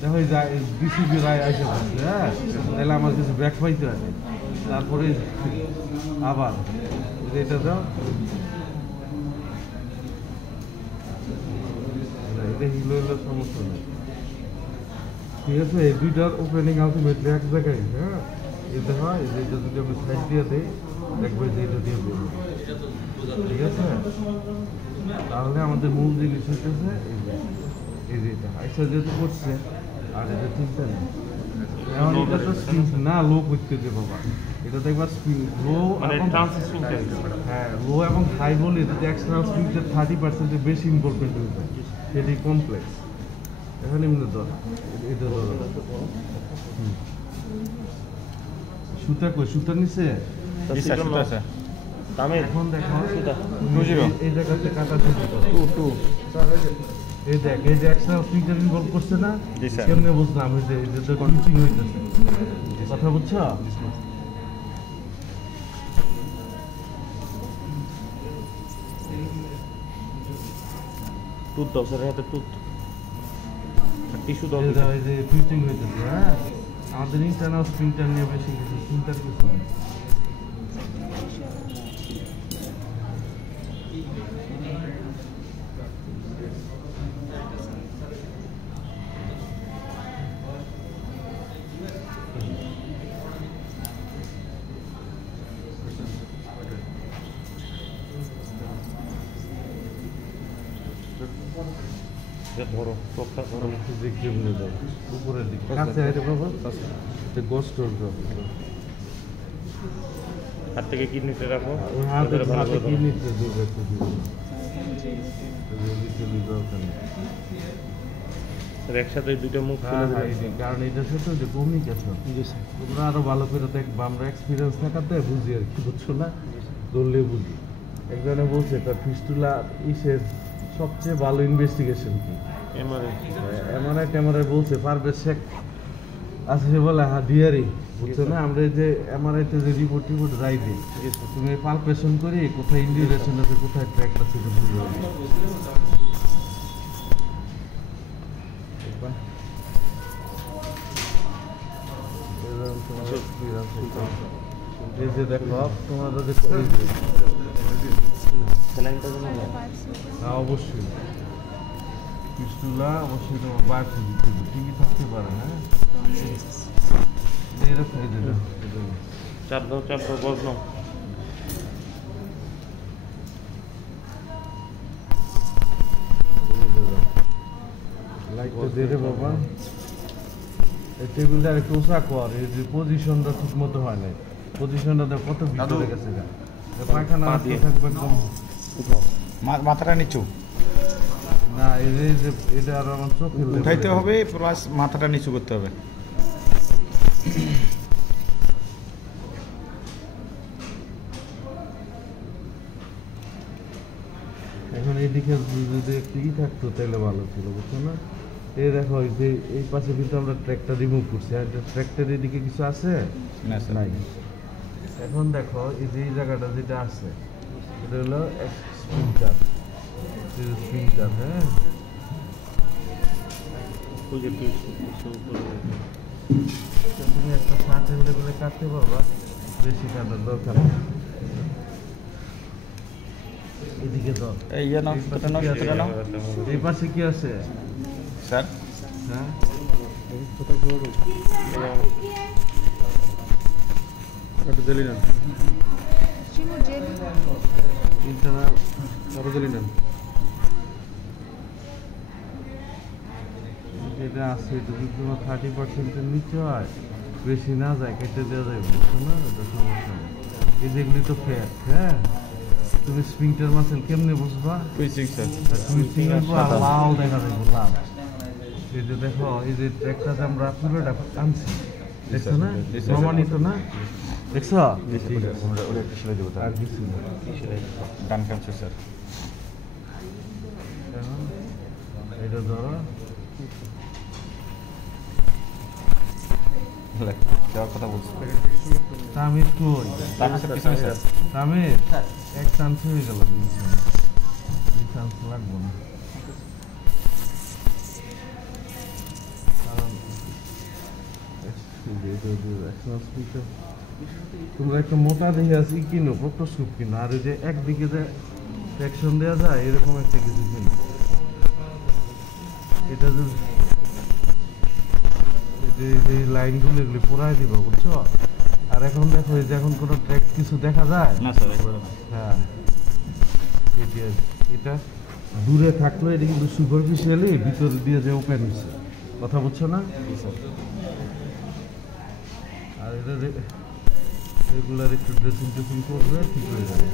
দেখো ডিসিপি রায় আসে বলছে, হ্যাঁ, তাহলে আমার কিছু ব্যাক পাইতে হবে, তারপরে আবার এটা দাও, এটা হিলো হিলো সমস্যা নেই, ঠিক আছে। এই দুইটার ওপেনিং আলটিমেটলি এক জায়গায়, হ্যাঁ, এটা হয় যে এটা যদি আমি সাইড দিয়ে দিই দেখবে যে এটা দিয়ে বলবো, ঠিক আছে। তাহলে আমাদের মূল জিনিস হচ্ছে এই যে এটা আইসা যেহেতু করছে আর এটা চিন্তা নেই। এখন এটা তো না লো করতে যে বাবা, এটা দেখবা লো এবং হ্যাঁ লো এবং হাই বলে যদি এক্সটার্নাল স্পিডের 30% বেশি ইনভলভমেন্ট হয়ে যায়, এটি কমপ্লেক্স। এখন এমনি ধর এটা ধর সুতা কই, সুতা নিচে এখন দেখো এই জায়গাতে কাটা এই দেখ, এই যে এক্সট্রা স্পিকার ইনভলভ করছে না, কেমনে বুঝলাম এই যে এটা তো কনফিউজিং হইতেছে, কথা বুঝছো? টুথ দাও স্যার, হাতে টুথ টিস্যু দাও, এই যে ফিটিং হইতেছে। হ্যাঁ, আমাদের ইন্টারনাল স্প্রিন্টার নিয়ে বেশি কিছু চিন্তার কিছু নেই। ধরো টপটা ধরো, দেখতে বলে দাও উপরের দিকে কাছে আইতে বাবা, যে গোস্ট করছো হাত থেকে কিডনিতে রাখো, হাতে হাতে কিডনিতে দিবে একটু দিবে একসাথে দুইটা মুখ খুলে দিই, কারণ এটা সাথে যে কমিউনিকেশন তোমরা আরো ভালো করে দেখবা, আমরা এক্সপিরিয়েন্স থাকাতে বুঝি আর কি, বুঝছো না? ধরলে বুঝি। একজনে বলছে একটা ফিস্টুলা ইসের সবচেয়ে ভালো ইনভেস্টিগেশন কি এমআরআই ট্যামারাই বলছে পারভেজ শেখ আছে, সে বলে হ্যাঁ ডিয়ারি, বুঝছো না? আমরা যে এমআরআইতে যে রিপোর্ট রাই দিই, তুমি পালপেশন করি কোথায় ইন্ডিউরেশন আছে কোথায় ট্র্যাকটা সেটা বুঝতে হবে। এই যে দেখো তোমরা যে অবশ্যই পিস্টুলা অবশ্যই তোমার বাড়ছে দিতে হবে, ঠিকই থাকতে পারে। হ্যাঁ, এরকম এই যে চাপ দাও বস নাও, লাইটটা দিয়ে দে বাবা। এই টেবিলটা একটু উঁচা কর, এই যে পজিশনটা ঠিক মতো হয় নাই, পজিশনটা দেখ কত ভিতরে গেছে, পায়খানা থাকবে একদম মাথাটা নিচু না, এই যে এটা আর আমার চোখ উঠাইতে হবে, প্লাস মাথাটা নিচু করতে হবে। এখন এইদিকে যদি একটু থাকতো তাহলে ভালো ছিল, বুঝছো না? এই দেখো যে এই পাশে কিন্তু আমরা ট্র্যাকটা রিমুভ করছি, আর ট্র্যাকটার এদিকে কিছু আছে নাই। এখন দেখো এই যে এই জায়গাটা যেটা আছে এটা হলো স্প্রিন্টার, হ্যাঁ, তুমি একটা শার্ট এগুলো কাটতে পারবা, বেশি কাটার দরকার নেই। এদিকে তো এই পাশে কি আছে স্যার? হ্যাঁ, দিলি না যেটা আছে যদি তোমার 30%-এর নিচে হয়, বেশি না যায় কেটে দেওয়া যায়, বুঝছো না? এটা সমস্যা নেই। এই যেগুলি তো ফ্যাট, হ্যাঁ, তুমি স্প্রিংটার মাসেল কেমনে বুঝবা? টুইস্টিং লাল দেখা যাবে, লাল। এই যে দেখো এই যে ট্র্যাকটাতে আমরা পুরোটা আনছি, দেখছো না? প্রমাণিত না, দেখছো? আর কিছু না, ডান কাছে স্যার। এটা ধরো কথা বলছি, তামির কই? তামির এক চান্স হয়ে গেল, চান্স লাগবো না। তোমরা একটা মোটা দেখে আছি কিনো প্রক্টোস্কোপ কিনো, আর ওই যে একদিকে যে ট্র্যাকশন দেওয়া যায় এরকম একটা কিছু কিনো। এটা যে লাইনগুলো এগুলি পোড়ায় দিবা, বুঝছো? আর এখন দেখো এই যে এখন কোনো ট্র্যাক কিছু দেখা যায় না স্যার একবারে না। হ্যাঁ, এটা দূরে থাকলো, এটা কিন্তু সুপারফিশিয়ালি ভিতর দিয়ে যে ওপেন হচ্ছে, কথা বুঝছো না? আর এটা রেগুলার একটু ড্রেসিং টেসিং করবে, ঠিক হয়ে যাবে।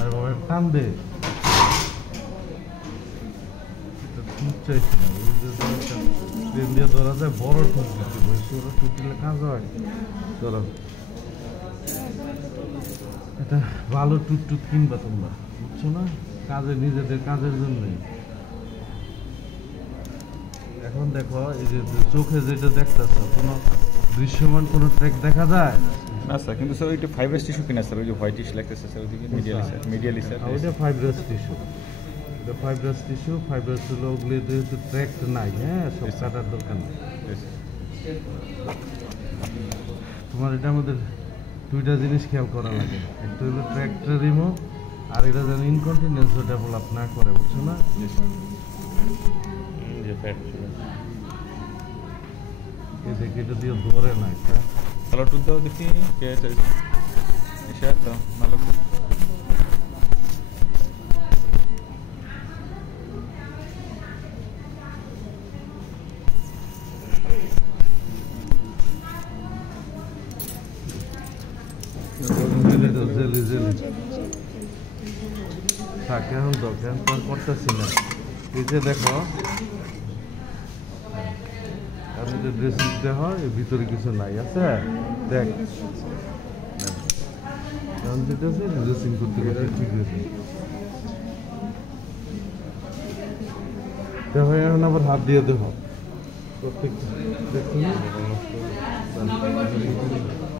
আর বাবা টান দে, টুট চাইছি না, ট্রেন দিয়ে ধরা যায়, বড় টুট দিতে বলছি, ওরা টুট দিলে কাজ হয়। ধরো এটা ভালো টুট কিনবা তোমরা, বুঝছো না? কাজে নিজেদের কাজের জন্যই। এখন দেখো এই যে চোখে যেটা দেখতেছ, কোনো দৃশ্যমান কোনো ট্র্যাক দেখা যায় না স্যার, কিন্তু স্যার ওইটা ফাইব্রাস টিস্যু কিনা স্যার, ওই যে হোয়াইটিশ লাগতেছে স্যার, ওইদিকে মিডিয়ালি স্যার। ওইটা ফাইব্রাস টিস্যু, এটা ফাইব্রাস হলো ওগুলি যেহেতু ট্র্যাক নাই, হ্যাঁ, সব কাটার দরকার নেই। তোমার এটার মধ্যে দুইটা জিনিস খেয়াল করা লাগে, একটা হলো ট্র্যাকটা রিমুভ, আর এটা যেন ইনকন্টিনেন্স ডেভেলপ না করে, বুঝছো না? এই দেখে এটা দিয়ে ধরে না একটা ভালো টুথ দাও দেখি, কে আছে এসে দাও ভালো করে। থাকে এখন দরকার করতেছি না। এই যে দেখো আমি যে ড্রেসিং দেখো এর ভিতরে কিছু নাই, আছে দেখ এখন যেটা আছে ড্রেসিং করতে গেলে ঠিক আছে। দেখো এখন আবার হাত দিয়ে দেখো প্রত্যেকটা দেখো না।